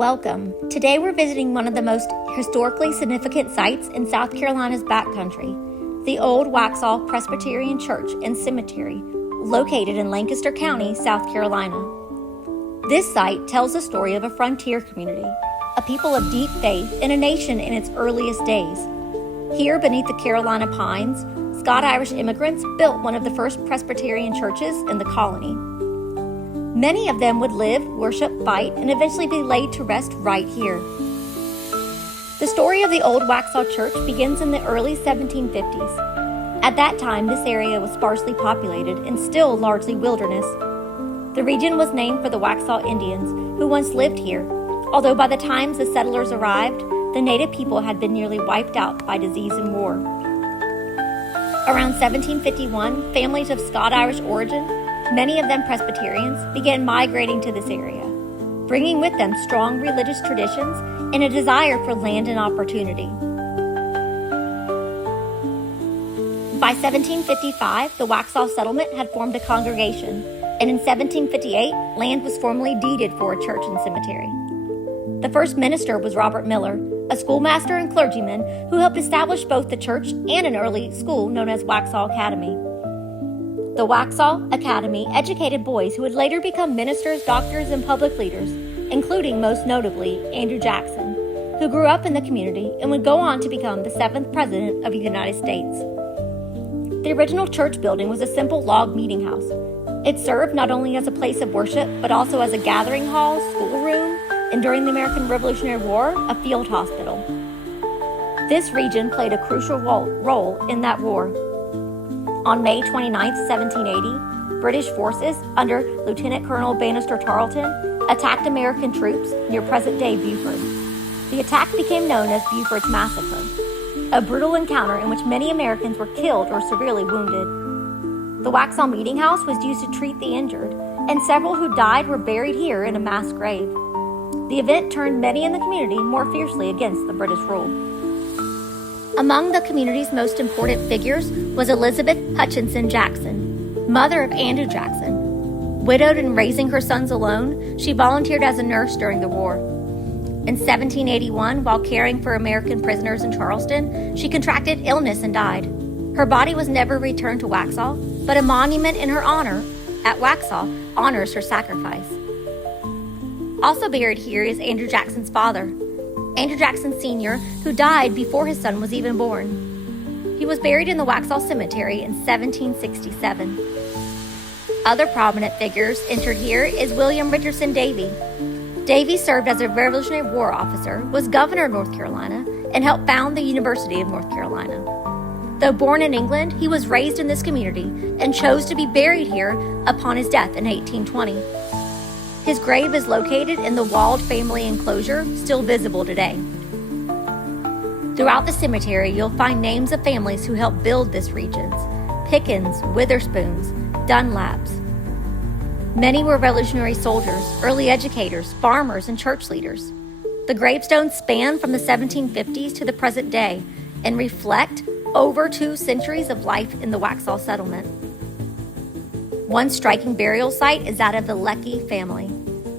Welcome. Today we're visiting one of the most historically significant sites in South Carolina's backcountry, the old Waxhaw Presbyterian Church and Cemetery, located in Lancaster County, South Carolina. This site tells the story of a frontier community, a people of deep faith, and a nation in its earliest days. Here, beneath the Carolina pines, Scot-Irish immigrants built one of the first Presbyterian churches in the colony. Many of them would live, worship, fight, and eventually be laid to rest right here. The story of the old Waxhaw Church begins in the early 1750s. At that time, this area was sparsely populated and still largely wilderness. The region was named for the Waxhaw Indians, who once lived here, although by the time the settlers arrived, the native people had been nearly wiped out by disease and war. Around 1751, families of Scot-Irish origin, many of them Presbyterians, began migrating to this area, bringing with them strong religious traditions and a desire for land and opportunity. By 1755, the Waxhaw settlement had formed a congregation, and in 1758, land was formally deeded for a church and cemetery. The first minister was Robert Miller, a schoolmaster and clergyman who helped establish both the church and an early school known as Waxhaw Academy. The Waxhaw Academy educated boys who would later become ministers, doctors, and public leaders, including, most notably, Andrew Jackson, who grew up in the community and would go on to become the 7th President of the United States. The original church building was a simple log meeting house. It served not only as a place of worship, but also as a gathering hall, schoolroom, and during the American Revolutionary War, a field hospital. This region played a crucial role in that war. On May 29, 1780, British forces under Lieutenant Colonel Bannister Tarleton attacked American troops near present-day Beaufort. The attack became known as Beaufort's Massacre, a brutal encounter in which many Americans were killed or severely wounded. The Waxhaw Meeting House was used to treat the injured, and several who died were buried here in a mass grave. The event turned many in the community more fiercely against the British rule. Among the community's most important figures was Elizabeth Hutchinson Jackson, mother of Andrew Jackson. Widowed and raising her sons alone, she volunteered as a nurse during the war. In 1781, while caring for American prisoners in Charleston, she contracted illness and died. Her body was never returned to Waxhaw, but a monument in her honor at Waxhaw honors her sacrifice. Also buried here is Andrew Jackson's father, Andrew Jackson Sr., who died before his son was even born. He was buried in the Waxhaw Cemetery in 1767. Other prominent figures entered here is William Richardson Davie. Davie served as a Revolutionary War officer, was governor of North Carolina, and helped found the University of North Carolina. Though born in England, he was raised in this community and chose to be buried here upon his death in 1820. His grave is located in the walled family enclosure, still visible today. Throughout the cemetery, you'll find names of families who helped build this region: Pickens, Witherspoons, Dunlaps. Many were Revolutionary soldiers, early educators, farmers, and church leaders. The gravestones span from the 1750s to the present day and reflect over 2 centuries of life in the Waxhaw settlement. One striking burial site is that of the Leckie family,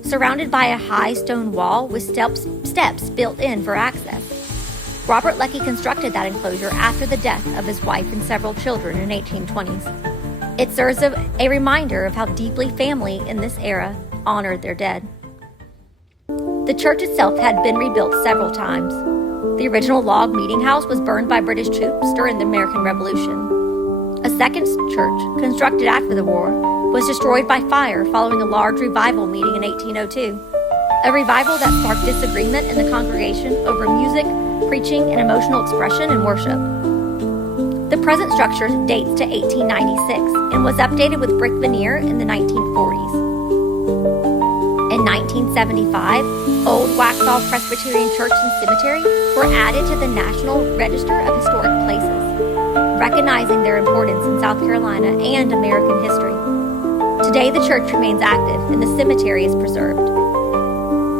surrounded by a high stone wall with steps built in for access. Robert Leckie constructed that enclosure after the death of his wife and several children in 1820s. It serves as a reminder of how deeply family in this era honored their dead. The church itself had been rebuilt several times. The original log meeting house was burned by British troops during the American Revolution. A second church, constructed after the war, was destroyed by fire following a large revival meeting in 1802, a revival that sparked disagreement in the congregation over music, preaching, and emotional expression in worship. The present structure dates to 1896 and was updated with brick veneer in the 1940s. In 1975, Old Waxhaw Presbyterian Church and Cemetery were added to the National Register of Historic Places, recognizing their importance in South Carolina and American history. Today, the church remains active and the cemetery is preserved.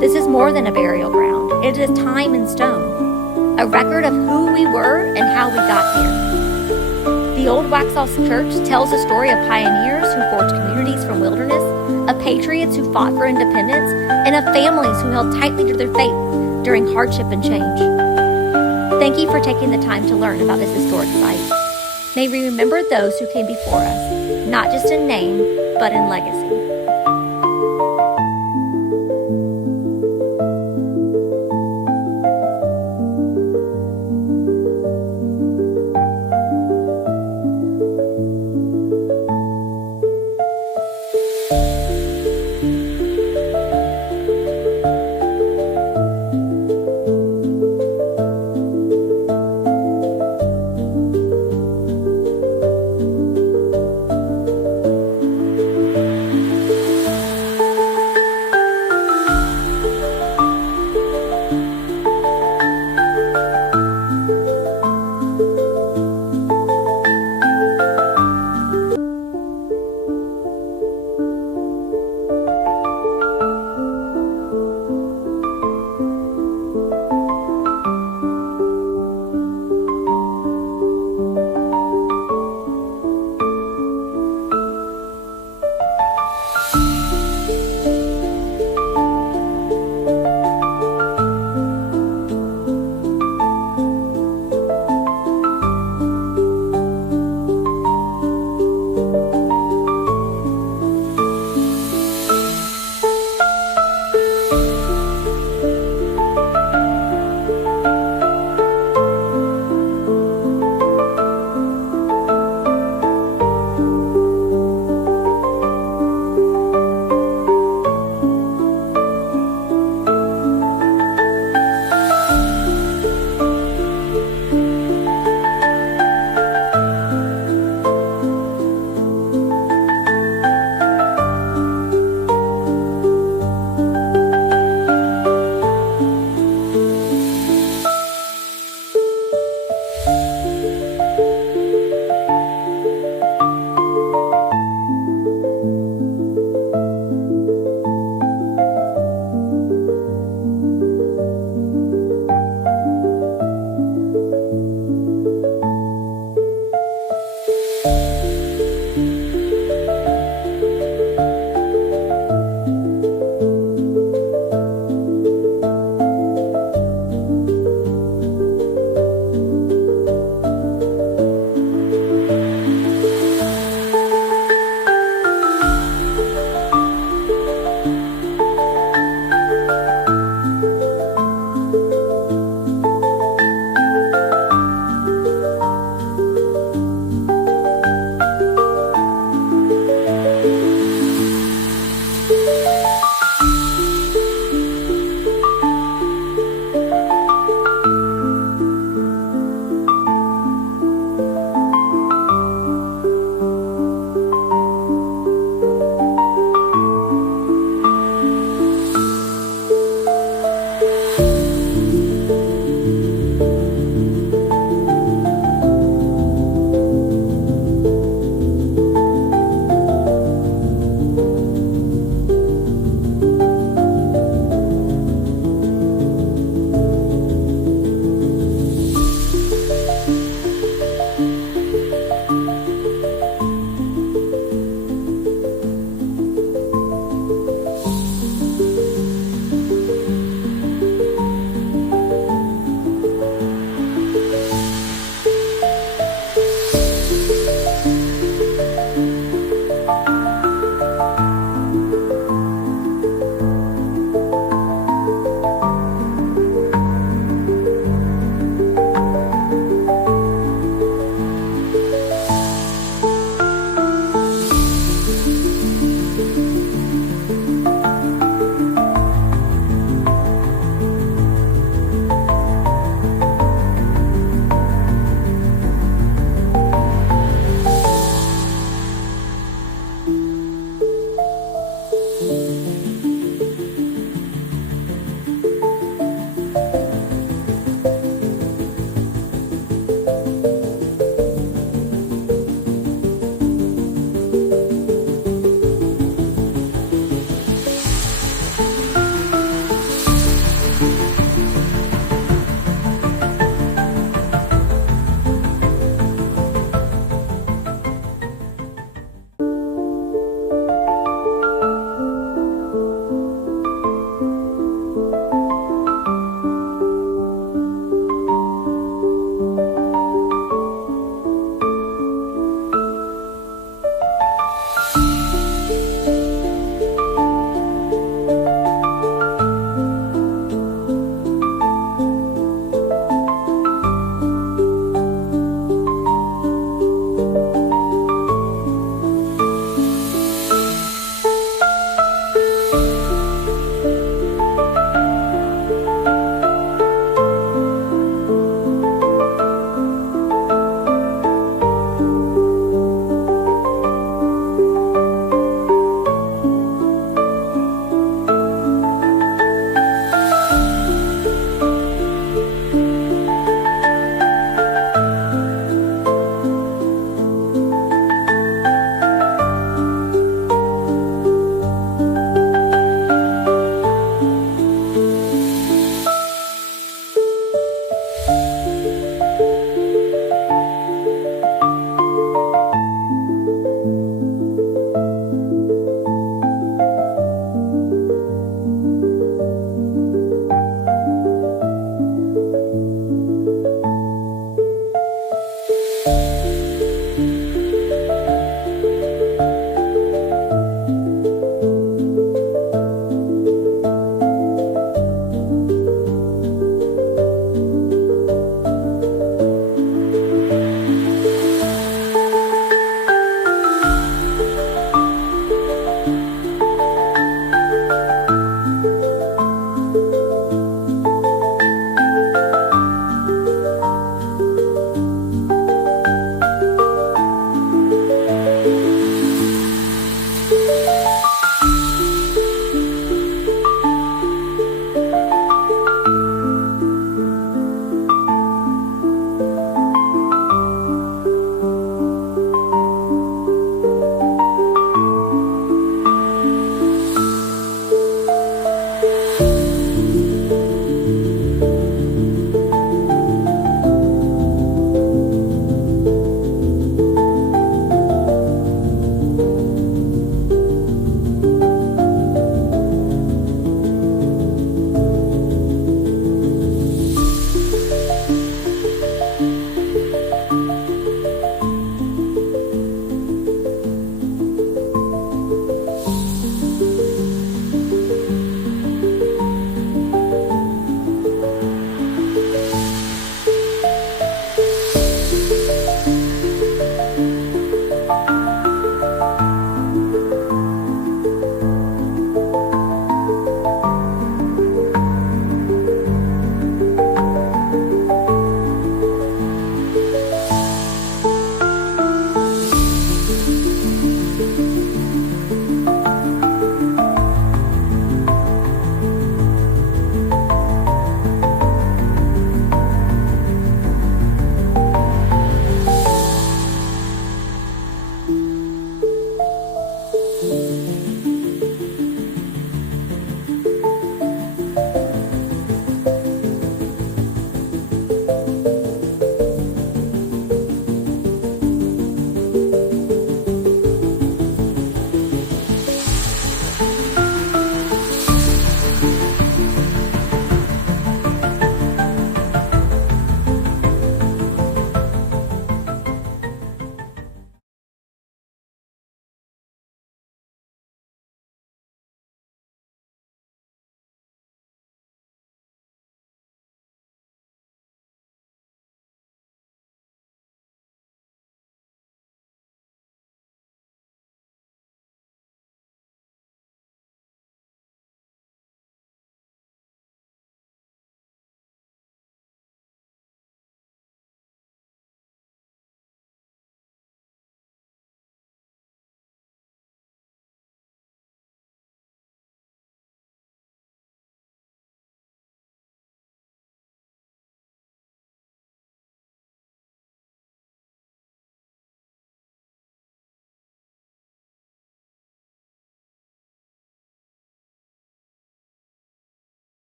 This is more than a burial ground. It is time and stone, a record of who we were and how we got here. The old Waxhaw Church tells the story of pioneers who forged communities from wilderness, of patriots who fought for independence, and of families who held tightly to their faith during hardship and change. Thank you for taking the time to learn about this historic site. May we remember those who came before us, not just in name, but in legacy.